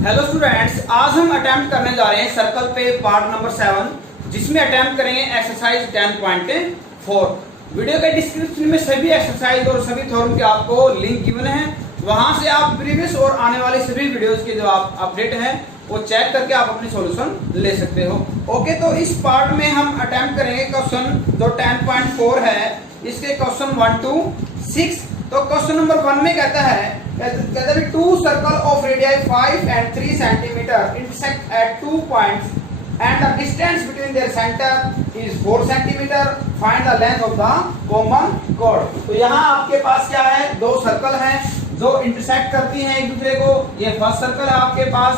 Hello students, आज हम attempt करने जा रहे हैं सर्कल पे पार्ट नंबर 7, जिसमें अटेम्प्ट करेंगे एक्सरसाइज 10.4। वीडियो के डिस्क्रिप्शन में सभी एक्सरसाइज और सभी थ्योरम के आपको लिंक गिवन है। वहां से आप प्रीवियस और आने वाली सभी वीडियोस के जो आप अपडेट है वो चेक करके आप अपनी सॉल्यूशन ले सकते हो। ओके, तो इस पार्ट में हम अटेम्प्ट करेंगे क्वेश्चन जो 10.4 है, इसके क्वेश्चन 1 to 6। तो क्वेश्चन नंबर 1 में कहता है two circle of radii 5 and 3 centimeter intersect at 2 points and the distance between their center is 4 centimeter. Find the length of the common chord. तो यहाँ आपके पास क्या है, दो सर्कल हैं जो इंटरसेक्ट करती हैं एक दूसरे को। ये फर्स्ट सर्कल है आपके पास,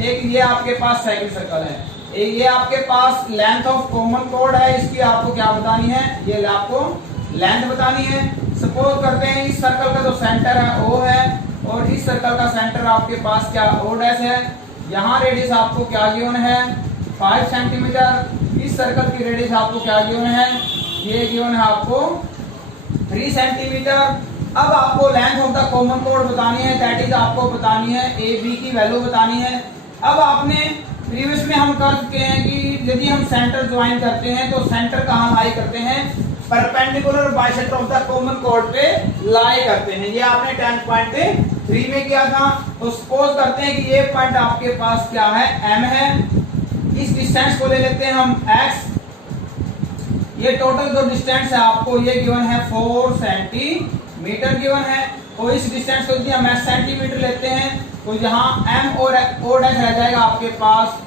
एक ये आपके पास सेकंड सर्कल है। ये आपके पास लेंथ ऑफ कॉमन कोड है, इसकी आपको क्या बतानी है, ये आपको लेंथ बतानी है। सपोज करते हैं इस सर्कल का जो सेंटर है O है और इस सर्कल का सेंटर आपके पास क्या O डैश है। यहाँ रेडियस आपको क्या गिवन है 5 सेंटीमीटर। इस सर्कल की रेडियस आपको क्या गिवन है, ये गिवन है आपको 3 सेंटीमीटर। अब आपको length of the common code बतानी है, दैट इज आपको बतानी है AB की वैल्यू बतानी है। अब आपने प्रीवियस में हम कर चुके हैं कि यदि हम सेंटर ज्वाइन करते हैं तो सेंटर कहाँ लाई करते हैं, perpendicular bisector of the common code पे लाई करते हैं। ये आपने 10.3 में किया था। तो सपोज करते हैं कि ये पॉइंट आपके पास क्या है M है। इस डिस्टेंस को ले लेते हैं हम X। ये टोटल जो डिस्टेंस है आपको ये गिवन है 4 सेंटीमीटर गिवन है। तो इस डिस्टेंस को यदि हम सेंटीमीटर लेते हैं तो यहाँ M और O डैश रह जाएगा आपके पास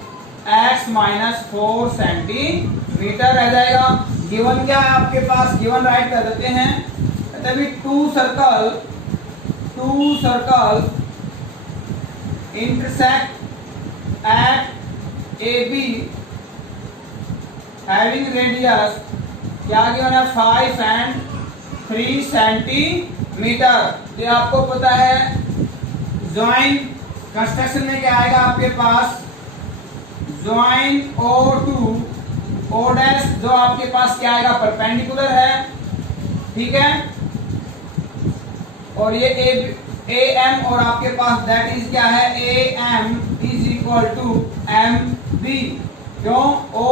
X माइनस 4 सेंटीमीटर रह जाएगा। गिवन क्या है आपके पास, गिवन राइट कर देते हैं तभी two circle intersect at AB having radius क्या गिवन है 5 and 3 सेंटीमीटर। ये आपको पता है ज्वाइन कंस्ट्रक्शन में क्या आएगा आपके पास, join O to O dash जो आपके पास क्या आएगा परपेंडिकुलर है, ठीक है। और ये AM और आपके पास दैट इज क्या है AM is equal to MB। क्यों, O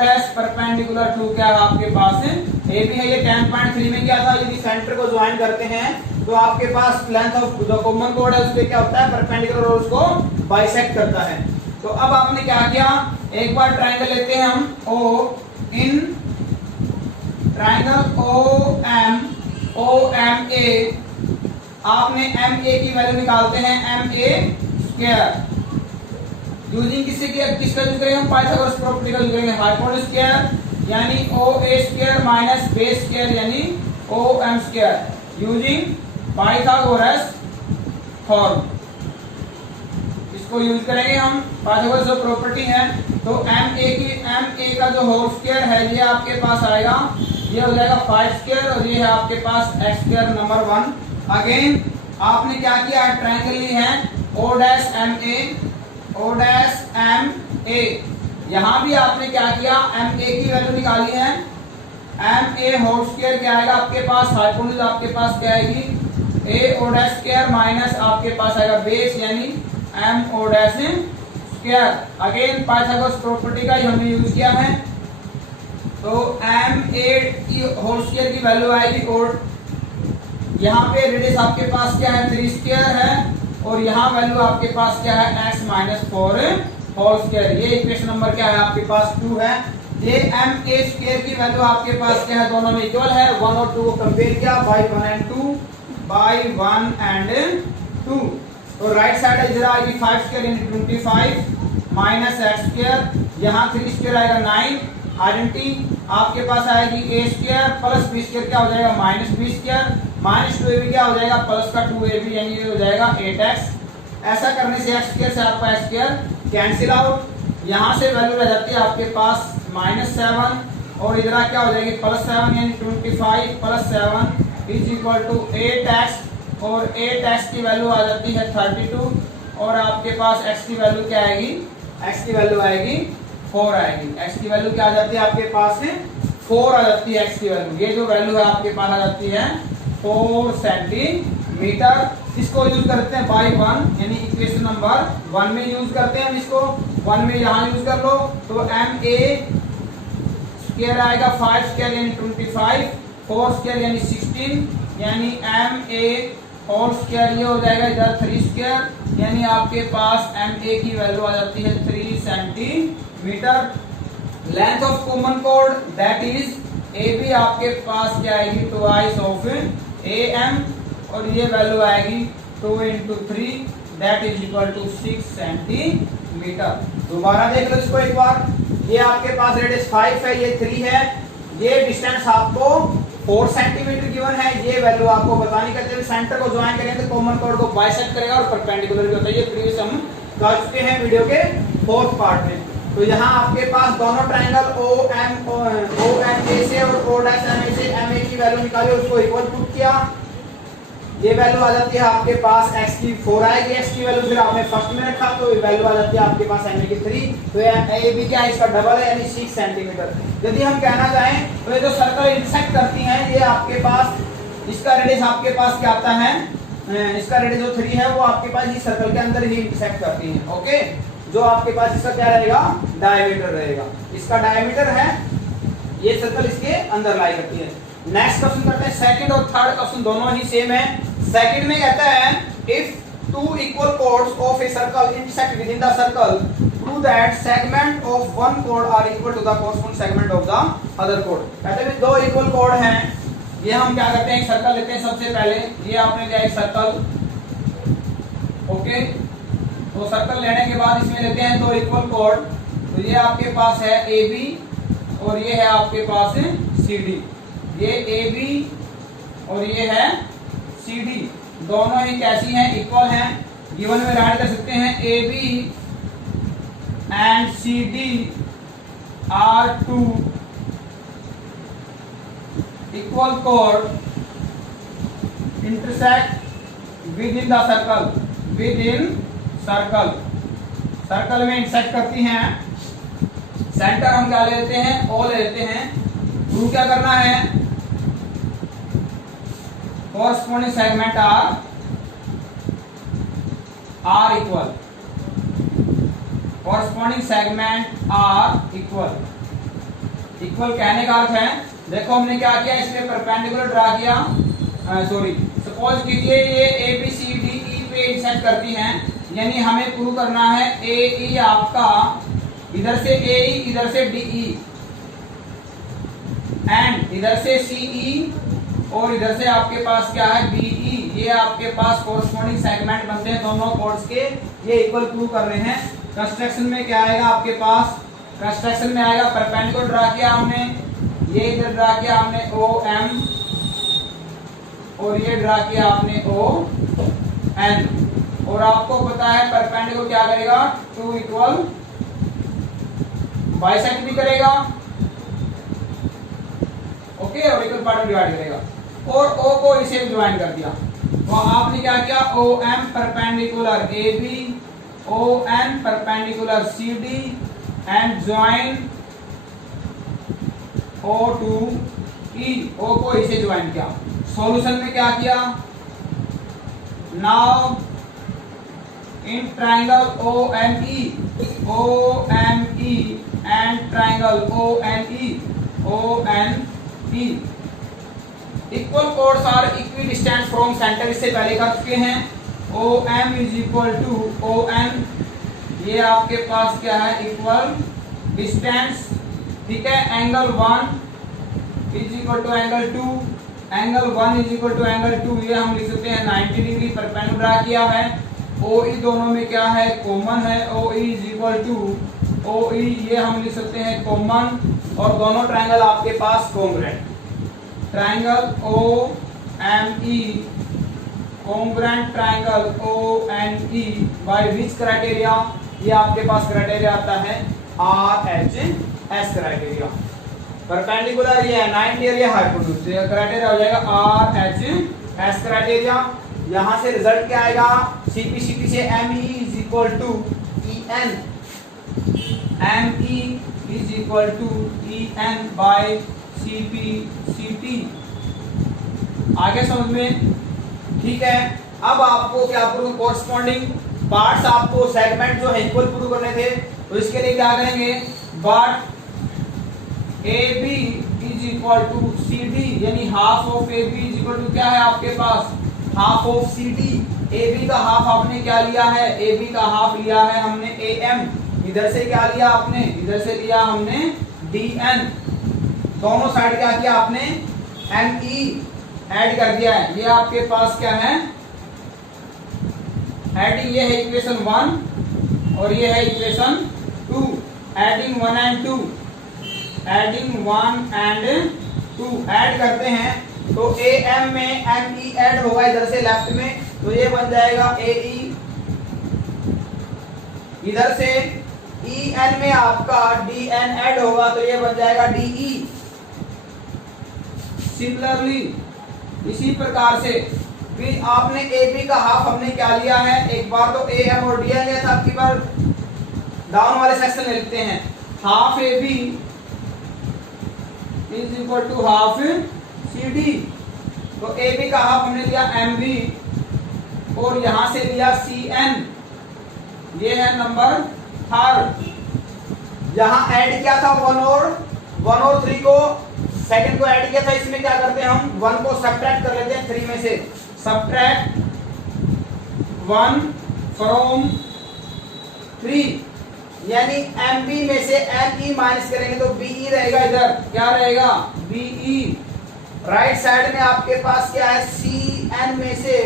डैश परपेंडिकुलर टू क्या है आपके पास है AB है। ये 10.3 में क्या था, यदि सेंटर को ज्वाइन करते हैं तो आपके पास लेंथ ऑफ जो कॉमन कोड है उसपे क्या होता है परपेंडिकुलर और उसको बाइसेक्ट करता है। तो अब आपने क्या किया, एक बार ट्रायंगल लेते हैं हम O इन ट्रायंगल OMA। आपने MA की वैल्यू निकालते हैं MA स्क्वायर यूजिंग किसका यूज करेंगे हम, पाइथागोरस प्रॉपर्टी का यूज करेंगे। हाइपोटेन्यूज स्क्वायर यानी OA square minus base square यानी OM square using Pythagoras form, इसको यूज करेंगे हम। पाइथागोरस जो प्रॉपर्टी है तो MA का जो होल स्क्वायर है ये आपके पास आएगा, ये हो जाएगा 5 स्क्वायर और ये है आपके पास x स्क्वायर नंबर 1। अगेन आपने क्या किया है, ट्रायंगल ली है O डैश MA। यहाँ भी आपने क्या किया, MA की वैल्यू निकाली है। MA होल स्क्वायर क्या आएगा आपके पास, हाइपोटेन्यूज आपके पास क्या आएगी AO डैश स्क्वायर माइनस आपके पास आएगा बेस यानी MO dash square. Again Pythagoras property का हमने यूज किया है। तो MA की होल स्क्वायर की वैल्यू आएगी और यहाँ पे रेडियस आपके पास क्या है 3 स्क्वायर है और यहाँ वैल्यू आपके पास क्या है x माइनस 4 होल स्क्वायर। ये इक्वेशन नंबर क्या है आपके पास 2 है। ये MA स्क्वायर की वैल्यू आपके पास क्या है, दोनों में इक्वल है। 1 और 2 को कंपेयर किया बाय 1 and 2 बाय 1 and 2। तो राइट साइड इधर आएगी 5 स्क्वायर यानी 25 माइनस x स्क्वायर, यहाँ 3 स्क्वायर आएगा 9। आइडेंटिटी आपके पास आएगी a square plus b square क्या हो जाएगा minus b square, minus 2ab क्या हो जाएगा प्लस का 2ab यानी ये हो जाएगा 8x। ऐसा करने से x स्क्वायर से आपका x स्क्वायर कैंसिल आउट। यहाँ से वैल्यू रह जाती है आपके पास -7 और इधर क्या हो जाएगी +7 यानी 25 + 7 इज इक्वल टू 8x और 8x की वैल्यू आ जाती है 32 और आपके पास x की वैल्यू क्या आएगी, x की वैल्यू आएगी 4 आएगी। x की वैल्यू क्या आ जाती है आपके पास है 4 आ जाती है x की वैल्यू। ये जो वैल्यू है आपके पास आ जाती है 4 सेंटीमीटर। इसको यूज करते हैं बाई 1 यानी इक्वेशन नंबर 1 में यूज करते हैं हम इसको। 1 में यहाँ यूज कर लो तो एम ए स्क्वायर आएगा 5 स्क्वायर यानी 25, 4 स्क्वायर यानी 16 यानी एम ए होल स्क्वायर ये हो जाएगा इधर 3 स्क्वायर यानी आपके पास एम ए की वैल्यू आ जाती है 3 सेंटीमीटर। लेंथ ऑफ कॉमन कोड दैट इज ए बी आपके पास क्या आएगी ट्वाइस ऑफ ए एम और ये वैल्यू आएगी 2 × 3 that is equal to 6 centimetre. दोबारा देख लो इसको एक बार। ये आपके पास रेडियस 5 है, ये 3 है, ये डिस्टेंस आपको 4 सेंटीमीटर गिवन है। ये वैल्यू आपको बतानी कहते हैं सेंटर को ज्वाइन करेंगे तो कॉमन कोड को बाइसेक्ट करेगा और परपेंडिकुलर भी होता है। ये प्रीवियस हम कर चुके हैं वीडियो के 4th पार्ट में। तो यहाँ आपके पास दोनों ट्रायंगल ओ एम ए से और ओ डैश एम ए से एम ए की वैल्यू निकाली, उसको इक्वल पुट किया। ये वैल्यू आ जाती है आपके पास x की 4 आएगी, x की वैल्यू फिर आपने फर्स्ट में रखा तो वैल्यू आ जाती है आपके पास m की 3। तो ए बी क्या है इसका डबल है यानी 6 सेंटीमीटर। यदि हम कहना चाहें तो ये जो सर्कल इंटरसेक्ट करती हैं ये आपके पास इसका रेडियस आपके पास क्या आता है, इसका रेडियस जो 3 है वो आपके पास इस सर्कल के अंदर ही इंटरसेक्ट करती हैं। ओके, जो आपके पास इसका क्या रहेगा डायमीटर रहेगा, इसका डायमीटर है, ये सर्कल इसके अंदर लाई करती है। नेक्स्ट क्वेश्चन करते हैं। सेकंड और थर्ड क्वेश्चन दोनों ही सेम है। सेकंड में कहता है if 2 equal codes of a circle intersect within the circle prove that segment of one code are equal to the corresponding segment of the other code. कहते हैं 2 equal code हैं, ये हम क्या करते हैं एक सर्कल लेते हैं। सबसे पहले ये आपने लिया एक सर्कल, ओके, तो सर्कल लेने के बाद इसमें लेते हैं 2 इक्वल कोड। तो ये आपके पास है ए बी और ये है आपके पास सी डी। ये ए बी और ये है सी डी, दोनों ही कैसी हैं इक्वल हैं। गिवन में राइट कर सकते हैं A B and C D are 2 equal कोड intersect within the circle, within circle, circle में इंटरसेक्ट करती हैं। सेंटर हम क्या ले लेते हैं ओ ले लेते हैं। प्रूव क्या करना है, corresponding segment are equal, corresponding segment are equal। Equal कहने का अर्थ है देखो हमने क्या किया, इसमें परपेंडिकुलर ड्रा किया, सॉरी सपोज कीजिए ये A B C D E पे इंटरसेक्ट करती हैं, यानी हमें प्रूव करना है ए ई आपका इधर से ए ई इधर से डी ई एंड इधर से सी ई और इधर से आपके पास क्या है बीई, ये आपके पास कोरस्पॉन्डिंग सेगमेंट बनते हैं दोनों कोड्स के, ये इक्वल प्रूव कर रहे हैं। कंस्ट्रक्शन में क्या आएगा आपके पास, कंस्ट्रक्शन में आएगा परपेंडिकुलर ड्रा किया हमने, ये इधर ड्रा किया हमने ओ एम और ये ड्रा किया आपने ओ एन, और आपको पता है परपेंडिकुलर क्या करेगा 2 इक्वल बाइसेक्ट भी करेगा, ओके, और इक्वल पार्ट में डिवाइड करेगा, और O को इसे ज्वाइन कर दिया। तो आपने क्या किया O M perpendicular A B, O N perpendicular C D and join O to E, O को इसे ज्वाइन किया। सॉल्यूशन में क्या किया, now in triangle O M E and triangle O N E equal chords are equidistant from centre, इससे पहले कर चुके हैं। O M is equal to O N, ये आपके पास क्या है इक्वल डिस्टेंस, ठीक है। Angle 1 is equal to angle 2, angle 1 is equal to angle 2, ये हम लिख सकते हैं 90 डिग्री परपेंडिकुलर किया है। ओ ई दोनों में क्या है कॉमन है, O E is equal to O E, ये हम लिख सकते हैं कॉमन, और दोनों ट्रायंगल आपके पास congruent. Triangle O M E congruent triangle O N E by which criteria, ये आपके पास क्राइटेरिया आता है R H S criteria. Perpendicular ये है 90 और ये हाइपोटेन्यूज, ये क्राइटेरिया हो जाएगा आर एच एस क्राइटेरिया। यहां से रिजल्ट क्या आएगा, सीपी से M E is equal to E N, M E is equal to En by CP CT। आगे समझ में? ठीक है, अब आपको क्या प्रूव, कोरस्पॉन्डिंग पार्ट्स आपको सेगमेंट जो है इक्वल प्रूव करने थे, तो इसके लिए क्या करेंगे, but AB is equal to CD, यानी half of AB is equal to क्या है आपके पास, हाफ ऑफ CD। AB का हाफ आपने क्या लिया है, AB का हाफ लिया है हमने AM, इधर से क्या लिया आपने, इधर से लिया हमने DN, दोनों साइड क्या किया आपने, ME ऐड कर दिया है। ये आपके पास क्या है, एडिंग, ये है इक्वेशन 1 और ये है equation 2, adding 1 and 2, adding 1 and 2 add करते हैं तो AM में ME ऐड होगा इधर से लेफ्ट में, तो ये बन जाएगा AE, इधर से EN में आपका DN ऐड होगा तो ये बन जाएगा DE। सिमिलरली इसी प्रकार से फिर आपने AB का हाफ हमने क्या लिया है, एक बार तो AM और DN लिया था, आपकी बार डाउन वाले सेक्शन में लिखते हैं, half AB is equal to half CD, तो AB का हाफ हमने लिया MB और यहां से लिया CN, ये है नंबर 3। यहां ऐड किया था 1 और 3 को, सेकंड को ऐड किया था, इसमें क्या करते हैं हम 1 को सब्ट्रैक्ट कर लेते हैं 3 में से, सब्ट्रैक्ट 1 फ्रॉम 3, यानी MB में से ME माइनस करेंगे तो BE रहेगा, इधर क्या रहेगा BE। राइट साइड में आपके पास क्या है, CN में से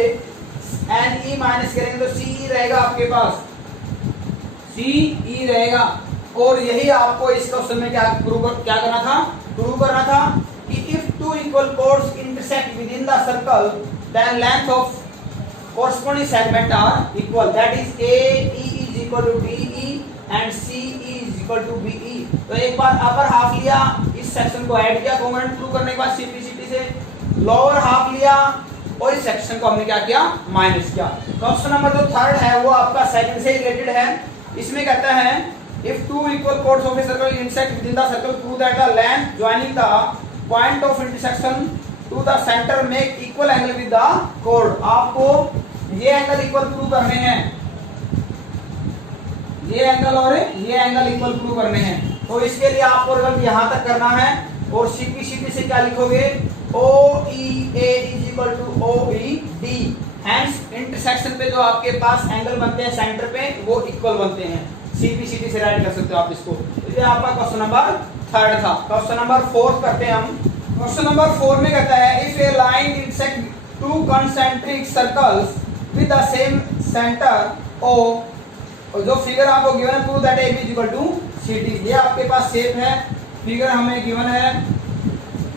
NE माइनस करेंगे तो CE रहेगा आपके पास, CE रहेगा। और यही आपको इस क्वेश्चन में क्या करना था, प्रूव करना था कि if two equal chords intersect within the circle then length of corresponding segment are equal, that is AE is equal to DE and CE is equal to BE। तो एक बार upper half लिया, इस section को add किया component prove करने के बाद simplicity से, लोअर हाफ लिया और इस सेक्शन को हमने क्या किया, माइनस किया। क्वेश्चन नंबर जो 3 है वो आपका सेकंड से रिलेटेड है, इसमें कहता है if two equal chords of a circle intersect within the circle prove that the length joining the point of intersection to the center make equal angle with the chord। आपको ये angle equal prove करने हैं, ये angle और ये angle equal prove करने हैं, तो इसके लिए आपको रिजल्ट यहां तक करना है और CP से क्या लिखोगे, OEA is equal to OED, hence intersection पे जो आपके पास एंगल बनते हैं सेंटर पे वो इक्वल बनते हैं, CP से राइट कर सकते हो आप इसको। ये आपका क्वेश्चन नंबर 3 था। क्वेश्चन नंबर 4 करते हैं हम। क्वेश्चन नंबर 4 में कहता है if a line intersect two concentric circles with the same centre O, जो फिगर आपको गिवन है prove that AB is equal to CD। ये आपके पास शेप है, फिगर हमें गिवन है,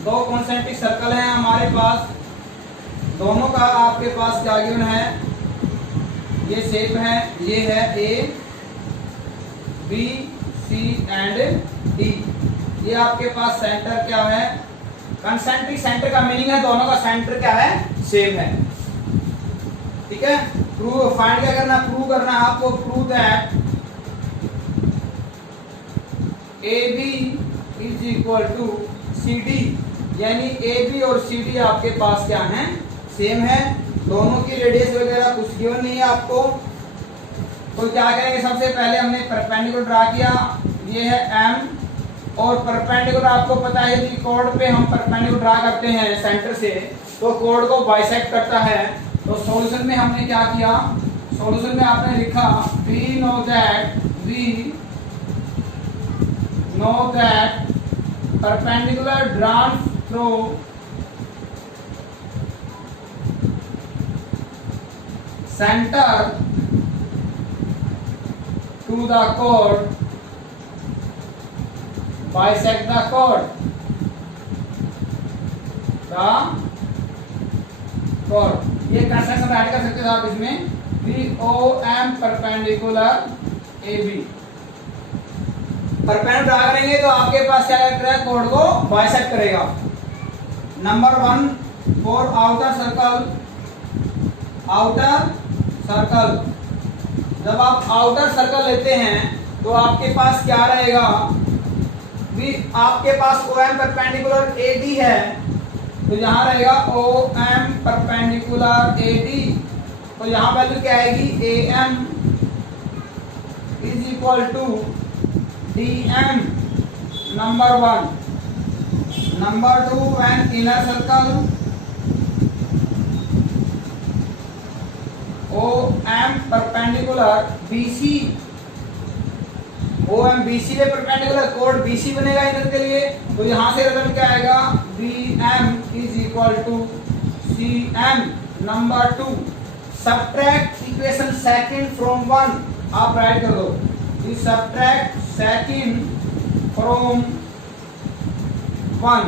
दो कंसेंट्रिक सर्कल हैं हमारे पास, दोनों का आपके पास क्या गिवन है, ये शेप है, ये है A B C and D। ये आपके पास सेंटर क्या है, कंसेंट्रिक सेंटर का मीनिंग है दोनों का सेंटर क्या है, सेम है। ठीक है, प्रूव फाइंड क्या करना, प्रूव करना है आपको, prove that AB is equal to CD, यानी AB और CD आपके पास क्या है, सेम है, दोनों की रेडियस वगैरह कुछ गिवन नहीं है आपको। तो क्या करेंगे, सबसे पहले हमने परपेंडिकुलर ड्रा किया, ये है M और परपेंडिकुलर आपको पता है कि कोड पे हम परपेंडिकुलर ड्रा करते हैं सेंटर से तो कोड को बाइसेक्ट करता है। तो सॉल्यूशन में हमने क्या किया, सॉल्यूशन में आपने लिखा we know that perpendicular drawn through center to the chord bisect the chord, ये कंस्ट्रक्शन ऐड कर सकते हो आप इसमें, BOM perpendicular AB, perpendicular draw करेंगे तो आपके पास क्या करेगा, कोड को बाइसेक्ट करेगा। नंबर 1 फॉर आउटर सर्कल, जब आप आउटर सर्कल लेते हैं तो आपके पास क्या रहेगा, भी आपके पास OM परपेंडिकुलर AD है, तो यहाँ रहेगा O M perpendicular A D, तो यहाँ वैल्यू क्या आएगी A M is equal to D M number 1, number 2 in inner circle O M perpendicular B C, O M B C के परपेंडिकुलर कोड बी सी बनेगा इधर के लिए, तो यहाँ से रिजल्ट क्या आएगा B M is equal to C M number 2। Subtract equation second from 1, आप राइट कर दो, सब्ट्रैक्ट सेकंड फ्रॉम 1।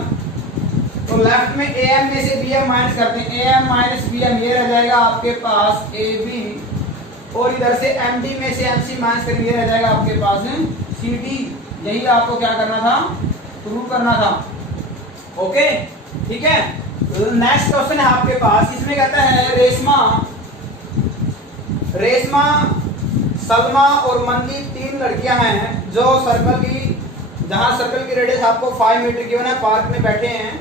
तो लेफ्ट में ए एम में से बी एम माइनस करते हैं, A M minus B M, ये रह जाएगा आपके पास ए बी, और इधर से एम डी में से एम सी माइनस करेंगे, ये रह जाएगा आपके पास सी डी। यही आपको क्या करना था, प्रूव करना था। ओके ठीक है। नेक्स्ट क्वेश्चन है आपके पास, इसमें कहता है रेशमा सलमा और मनदीप 3 लड़कियां हैं जो जहां सर्कल की रेडियस आपको 5 मीटर गिवन है, पार्क में बैठे हैं।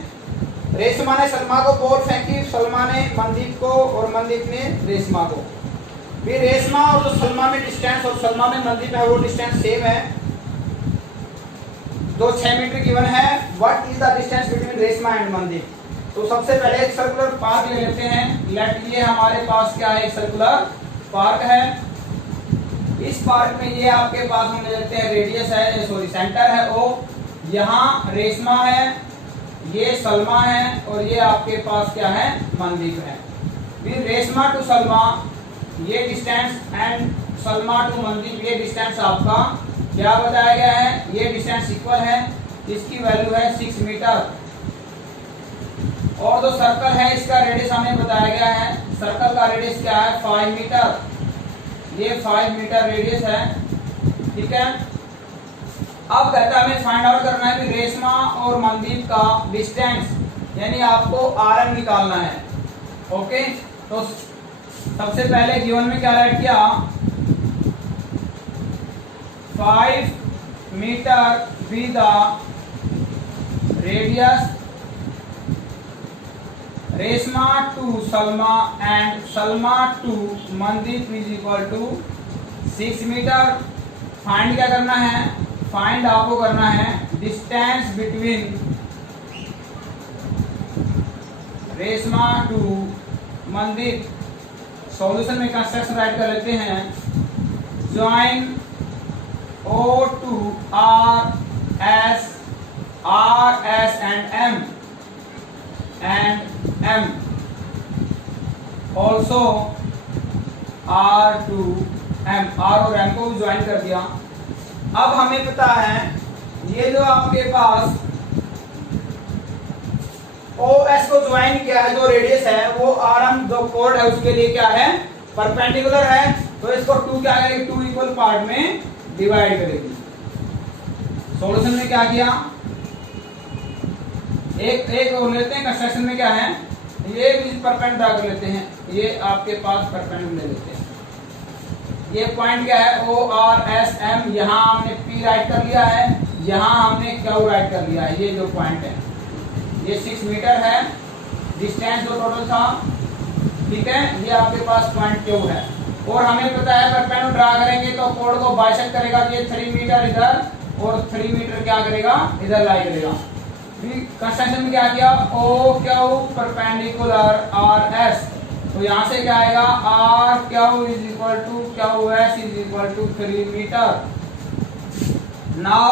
रेशमा ने सलमा को बॉल फेंकी, सलमा ने मनदीप को और मनदीप ने रेशमा को। फिर रेशमा और जो सलमा में डिस्टेंस और सलमा में मनदीप है वो डिस्टेंस सेम है, जो 6 मीटर गिवन है। What is the distance between Reshma and Mandeep? तो सबसे पहले एक सर्कुलर पार्क ले लेते हैं। लेट ये हमारे पास क्या है, एक सर्कुलर पार्क है। इस पार्क में ये आपके पास हम ले लेते हैं रेडियस है, सॉरी सेंटर है ओ, यहाँ रेशमा है, ये सलमा है और ये आपके पास क्या है, मनदीप है। फिर रेशमा टू सलमा ये distance and Salma to Mandeep ये डिस्टेंस आपका क्या बताया गया है, ये डिस्टेंस इक्वल है, इसकी वैल्यू है 6 मीटर। और जो सर्कल है इसका रेडियस हमें बताया गया है, सर्कल का रेडियस क्या है 5 मीटर, ये 5 मीटर रेडियस है। ठीक है। अब कहता है हमें फाइंड आउट करना है कि रेशमा और मनदीप का डिस्टेंस, यानी आपको आरएम निकालना है। ओके, तो सबसे पहले गिवन में क्या राइट किया, 5 metre be the radius Reshma to Salma and Salma to Mandeep is equal to 6 metre. Find क्या करना है, फाइंड आपको करना है distance between Reshma to Mandeep. Solution में कंस्ट्रक्शन राइट कर लेते हैं, join O to R S and M also R to M, R और एम को भी ज्वाइन कर दिया। अब हमें पता है ये जो आपके पास ओ एस को ज्वाइन किया है, जो रेडियस है वो आर एम जो कोड है उसके लिए क्या है, परपेंडिकुलर है, तो इसको 2 क्या करेगी, 2 इक्वल पार्ट में डिवाइड करेगी। सॉल्यूशन में क्या किया, एक लेते हैं, कंस्ट्रक्शन में क्या है, ये परपेंडिकुलर कर लेते हैं, ये आपके पास परपेंडिकुलर ले लेते हैं। ये पॉइंट क्या है, ओ आर एस एम, यहाँ हमने पी राइट कर लिया है, यहाँ हमने क्यू राइट कर लिया है। ये जो पॉइंट है ये 6 मीटर है, डिस्टेंस जो टोटल था। ठीक है, ये आपके पास पॉइंट क्यू है, और हमें पता है परपेंडिकुलर ड्रा करेंगे तो कोड को बाइसेक्ट करेगा, ये 3 मीटर इधर और 3 मीटर क्या करेगा, इधर लाई करेगा। कंस्ट्रक्शन में क्या किया, O Q perpendicular R S, तो यहाँ से क्या आएगा, R Q is equal to Q S is equal to 3 metre. Now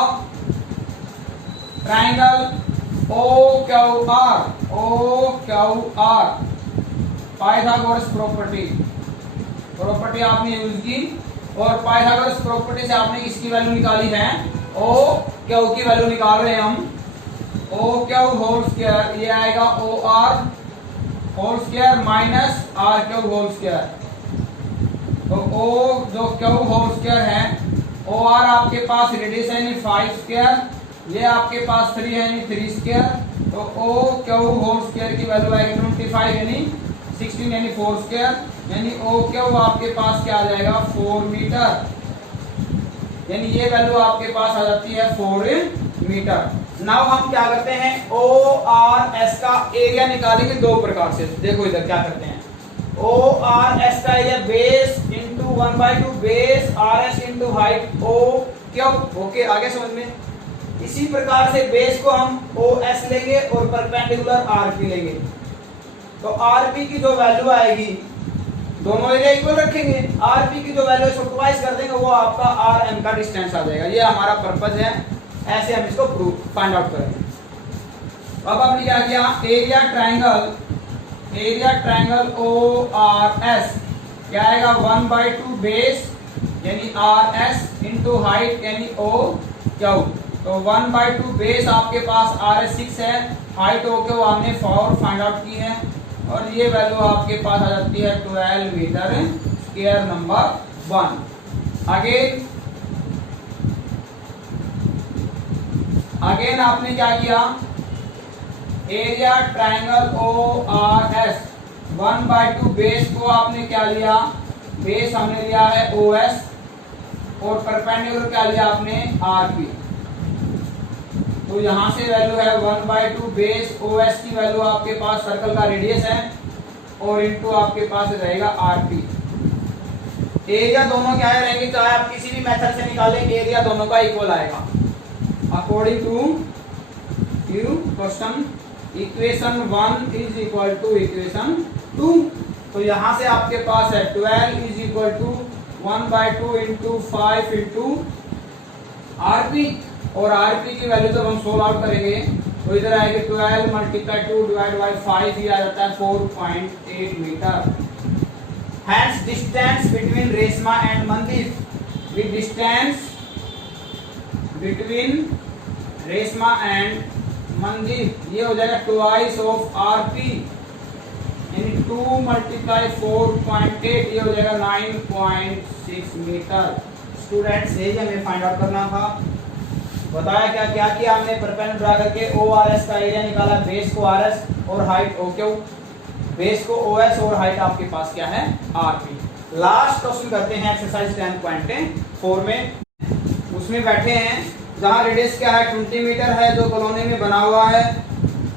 triangle O Q R, Pythagoras property आपने यूज की, और पाइथागोरस प्रॉपर्टी से आपने इसकी वैल्यू निकाली है, ओ क्यू की वैल्यू निकाल रहे हैं हम, ओ क्यू होल स्क्वायर, ये आएगा O R whole square minus R Q whole square. तो ओ जो क्यू होल स्क्वायर है, ओ आर आपके पास रेडियस है यानी 5 स्क्वायर, ये आपके पास 3 है यानी 3 स्क्वायर, तो ओ क्यू होल स्क्वायर की वैल्यू आएगी 25 यानी 16 यानी 4 स्क्वायर, यानी ओ क्यू आपके पास क्या आ जाएगा 4 मीटर, यानी ये वैल्यू आपके पास आ जाती है 4 मीटर। नाउ हम क्या करते हैं, ORS का एरिया निकालेंगे दो प्रकार से। देखो इधर क्या करते हैं, ORS का area base into 1/2 base RS into height O cube. Okay, आगे समझ में। इसी प्रकार से बेस को हम OS लेंगे और परपेंडिकुलर RP लेंगे। तो RP की जो वैल्यू आएगी, दोनों एरिया इक्वल रखेंगे, RP की जो वैल्यू सब्ट्राइज कर देंगे वो आपका RM का डिस्टेंस आ जाएगा। ये हमारा पर्पस है, ऐसे हम इसको प्रूव फाइंड आउट करेंगे। अब आपने क्या किया, एरिया ट्रायंगल ORS क्या आएगा, 1/2 बेस यानी RS इंटू हाइट यानी O क्यूब। तो 1/2 बेस आपके पास RS 6 है, हाइट O क्यूब हमने 4 फाइंड आउट की है, और ये वैल्यू आपके पास आ जाती है 12 मीटर स्क्वायर नंबर 1। अगेन आपने क्या किया, एरिया ट्रायंगल ORS 1/2 बेस को आपने क्या लिया, बेस हमने लिया है OS और परपेंडिकुलर क्या लिया आपने RP। तो यहां से वैल्यू है 1/2 बेस OS की वैल्यू आपके पास सर्कल का रेडियस है और इनटू आपके पास रहेगा RP। एरिया दोनों क्या रहेंगे, चाहे आप किसी भी मेथड से निकालें, एरिया दोनों का इक्वल आएगा according to question. Equation 1 is equal to equation 2। तो यहां से आपके पास है 12 is equal to 1/2 into 5 into RP, और RP की वैल्यू जब हम सोल्व आउट करेंगे तो इधर आएगी 12 मल्टीप्लाई 2 डिवाइड बाय 5, ये आ जाता है 4.8 metre. Hence distance between Reshma and Mandeep, with distance between Reshma and Mandeep ये हो जाएगा ट्वाइस ऑफ RP यानी 2 मल्टीप्लाई 4.8, ये हो जाएगा 9.6 मीटर। स्टूडेंट्स यही हमें फाइंड आउट करना था। बताया क्या क्या किया हमने, परपेंडिकुलर ड्रा करके ORS का एरिया निकाला, बेस को RS और हाइट O क्यूब, बेस को OS और हाइट आपके पास क्या है RP। लास्ट क्वेश्चन करते हैं एक्सरसाइज 10.4 में। उसमें बैठे हैं जहां रेडियस क्या है 20 मीटर है, जो कॉलोनी में बना हुआ है।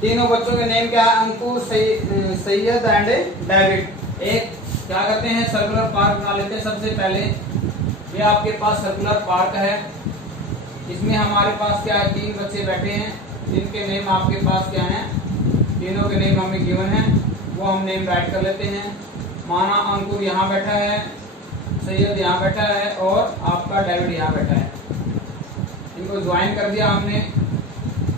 तीनों बच्चों के नेम क्या है, अंकुर, सैयद एंड डेविड। एक क्या करते हैं, सर्कुलर पार्क बना लेते हैं। सबसे पहले ये आपके पास सर्कुलर पार्क है, इसमें हमारे पास क्या है, 3 बच्चे बैठे हैं जिनके नेम आपके पास क्या है, तीनों के नेम हमें गिवन है, वो हम नेम राइट कर लेते हैं। माना अंकुर यहाँ बैठा है, सैयद यहाँ बैठा है और आपका डेविड यहाँ बैठा है। इनको ज्वाइन कर दिया हमने।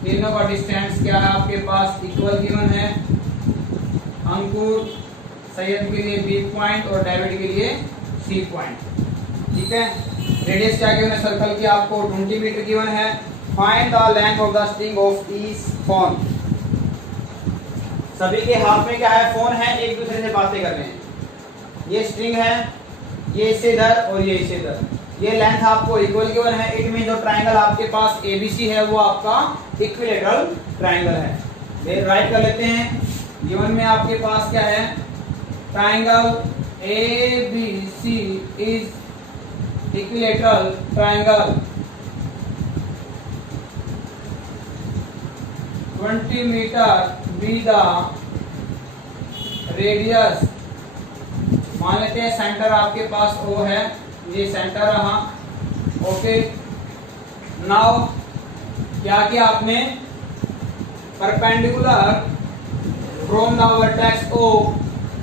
तीनों का डिस्टेंस क्या है आपके पास, इक्वल गिवन है। अंकुर सैयद के लिए B पॉइंट और डेविड के लिए C पॉइंट। ठीक है, रेडियस क्या गिवन है सर्कल की, आपको 20 मीटर गिवन है। Find the length of the string of each phone. सभी के हाथ में क्या है, फोन है, एक दूसरे से बातें कर रहे हैं। ये स्ट्रिंग है, ये इससे इधर और ये इससे इधर। ये लेंथ आपको इक्वल गिवन है। इट मीन जो ट्राइंगल आपके पास ABC है वो आपका इक्विलेटरल ट्राइंगल है। फिर राइट कर लेते हैं। गिवन में आपके पास क्या है, triangle ABC is equilateral triangle 20 metre be the radius. मान लेते हैं सेंटर आपके पास O है, ये सेंटर रहा। ओके, नाउ क्या किया आपने, perpendicular from the vertex O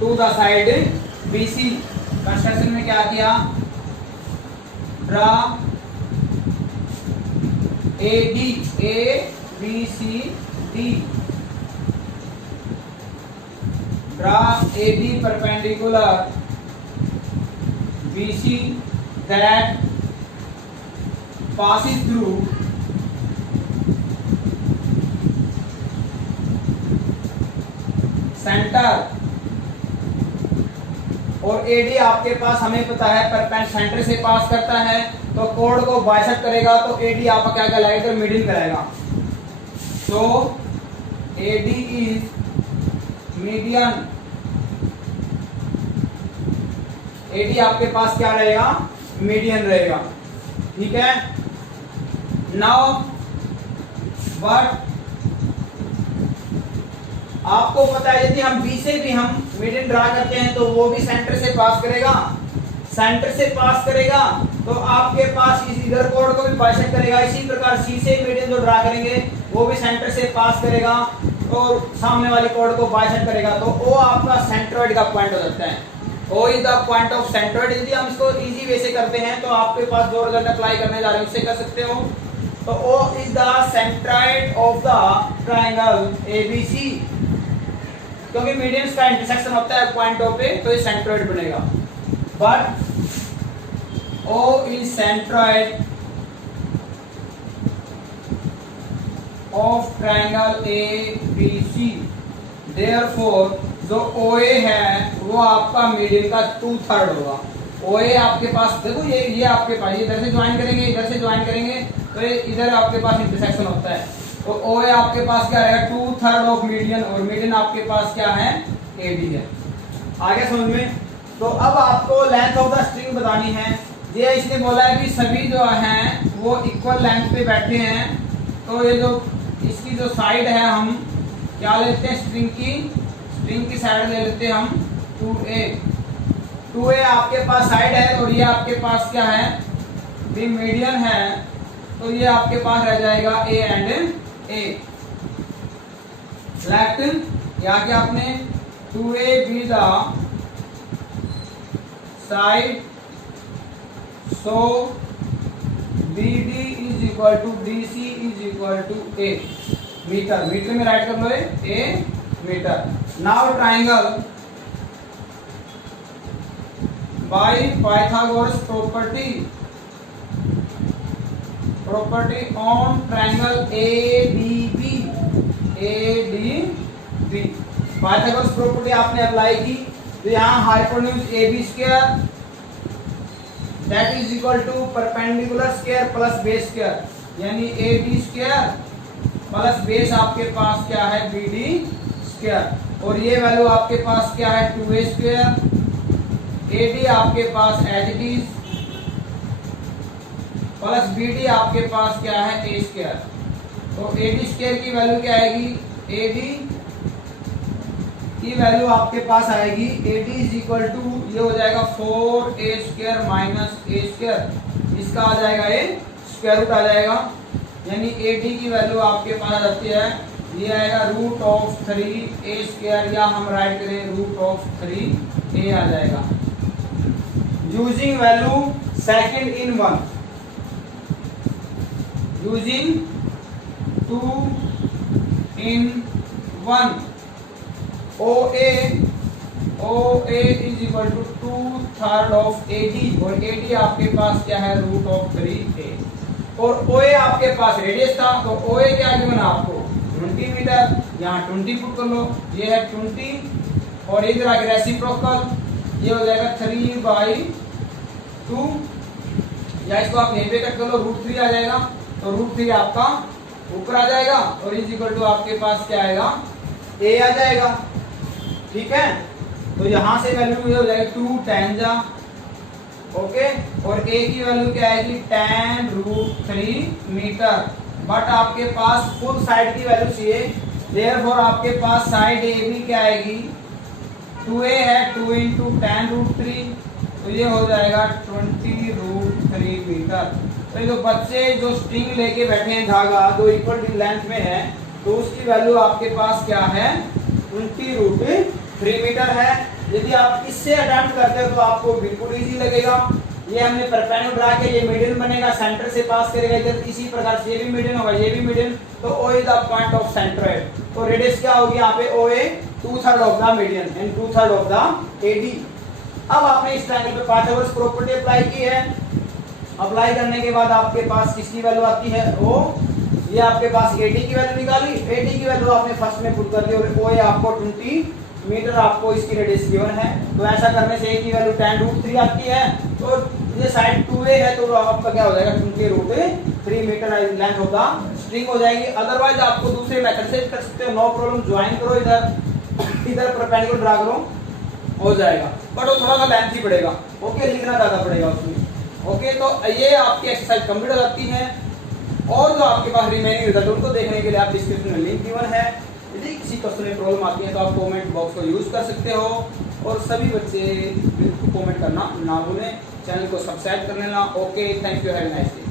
to the side BC। Construction में क्या किया, draw AD ABCD, draw AD perpendicular BC that passes through center। और AD आपके पास हमें पता है परपेंडिकुलर सेंटर से पास करता है, तो कोड को बाइसेक्ट करेगा तो AD आपका क्या कहलाएगा, तो मीडियन कराएगा। तो AD इज मीडियन। AD आपके पास क्या रहेगा, मीडियन रहेगा। ठीक है, नाउ बट आपको पता है यदि हम बी से भी हम मीडियन ड्रा करते हैं तो वो भी सेंटर से पास करेगा, सेंटर से पास करेगा तो आपके पास इस इधर कोड को भी बाइसेक्ट करेगा। इसी प्रकार सी से मीडियन जो ड्रा करेंगे वो भी सेंटर से पास करेगा और सामने वाले कोड को बाइसेक्ट करेगा। तो ओ आपका सेंट्रोइड का पॉइंट हो जाता है। O is the point of centroid. यदि हम इसको इजी वे से करते हैं तो आपके पास जो रिजल्ट अप्लाई करने जा रहे हैं उससे कर सकते हो। तो O is the centroid of the triangle ABC, क्योंकि मीडियंस का इंटरसेक्शन होता है पॉइंटों पे तो ये सेंट्रोइड बनेगा। But O is centroid of triangle ABC, therefore जो OA है वो आपका मीडियन का 2/3 होगा। OA आपके पास देखो ये आपके पास इधर से ज्वाइन करेंगे, इधर से ज्वाइन करेंगे तो ये इधर आपके पास इंटरसेक्शन होता है। तो OA आपके पास क्या है 2/3 ऑफ मीडियन, और मीडियन आपके पास क्या है AB है। आगे समझ में। तो अब आपको लेंथ ऑफ द स्ट्रिंग बतानी है। ये इसने बोला है कि सभी जो हैं वो इक्वल लेंथ पे बैठे हैं, तो ये जो इसकी जो साइड है हम क्या लेते हैं, स्ट्रिंग की साइड ले लेते हैं हम 2a आपके पास साइड है और ये आपके पास क्या है भी मीडियन है, तो ये आपके पास रह जाएगा a एंड a। सेलेक्ट यहाँ के आपने 2a be the side, so BD is equal to DC is equal to A metre. Metre में राइट कर लो A metre. Now triangle by Pythagoras property on triangle ADB Pythagoras property आपने apply की तो यहाँ hypotenuse AB square that is equal to perpendicular square plus base square, यानी AB square plus base आपके पास क्या है BD स्क्वायर, और ये वैल्यू आपके पास क्या है 2A स्क्वायर। AD आपके पास as it is plus BD आपके पास क्या है A स्क्वायर। तो AD स्क्वायर की वैल्यू क्या आएगी, AD की वैल्यू आपके पास आएगी AD इज इक्वल टू ये हो जाएगा 4A square minus A square, इसका आ जाएगा ये स्क्वायर रूट आ जाएगा, यानी AD की वैल्यू आपके पास आ जाती है ये आएगा रूट ऑफ 3A स्क्वायर, या हम राइट करें रूट ऑफ 3A आ जाएगा। Using value second in one, using 2 in 1, OA is equal to 2/3 of AD, और AD आपके पास क्या है रूट ऑफ 3A, और OA आपके पास रेडियस था तो OA क्या गिवन आपको 20 मीटर, यहाँ 20 पुट कर लो, ये है 20 और इधर आगे रेसिप्रोकल ये हो जाएगा 3/2, या इसको आप यहीं पे कट कर लो √3 आ जाएगा, तो √3 आपका ऊपर आ जाएगा और इज इक्वल टू आपके पास क्या आएगा A आ जाएगा। ठीक है, तो यहां से वैल्यू हो जाएगी 2 tan जा, ओके, और A की वैल्यू क्या आएगी tan √3 मीटर, बट आपके पास फुल साइड की वैल्यू चाहिए, देयरफॉर आपके पास साइड AB क्या आएगी 2A है, 2 × tan √3, तो ये हो जाएगा 20 √3 मीटर। तो जो बच्चे जो स्ट्रिंग लेके बैठे हैं धागा जो इक्वल लेंथ में है तो उसकी वैल्यू आपके पास क्या है 20 √3 मीटर है। यदि आप इससे अटेम्प्ट करते हो तो आपको बिल्कुल इजी लगेगा। ये हमने परपेंडिकुलर ड्रा किया, ये मीडियन बनेगा, सेंटर से पास करेगा, इधर इसी प्रकार से ये भी मीडियन होगा, ये भी मीडियन, तो O is the point of centroid. तो रेडियस क्या होगी यहाँ पे OA 2/3 of the median and 2/3 of the AD। अब आपने इस ट्रायंगल पे पाइथागोरस प्रॉपर्टी अप्लाई की है। अप्लाई करने के बाद आपके पास किसकी वैल्यू आती है O, ये आपके पास AD की वैल्यू निकाली, AD की वैल्यू आपने फर्स्ट में पुट कर दी और OA आपको 20 मीटर आपको इसकी रेडियस गिवन है। तो ऐसा करने से A की वैल्यू tan √3 आती है, तो ये साइड 2A है तो आपका क्या हो जाएगा 20 √3 metre length of the string हो जाएगी। अदरवाइज आपको दूसरे मेथड से कर सकते हो, नो प्रॉब्लम, ज्वाइन करो, इधर परपेंडिकुलर ड्रा करो, हो जाएगा, बट वो थोड़ा सा लेंथ ही पड़ेगा, ओके, लिखना ज्यादा पड़ेगा उसमें, ओके। तो ये आपकी एक्सरसाइज कंप्लीट हो जाती है। और जो आपके पास रिमेनिंग रिजल्ट उनको देखने के लिए आप डिस्क्रिप्शन में लिंक गिवन है। यदि किसी क्वेश्चन में प्रॉब्लम आती है तो आप कमेंट बॉक्स को यूज कर सकते हो। और सभी बच्चे कमेंट करना ना भूलें, चैनल को सब्सक्राइब कर लेना। Okay, thank you, have a nice day.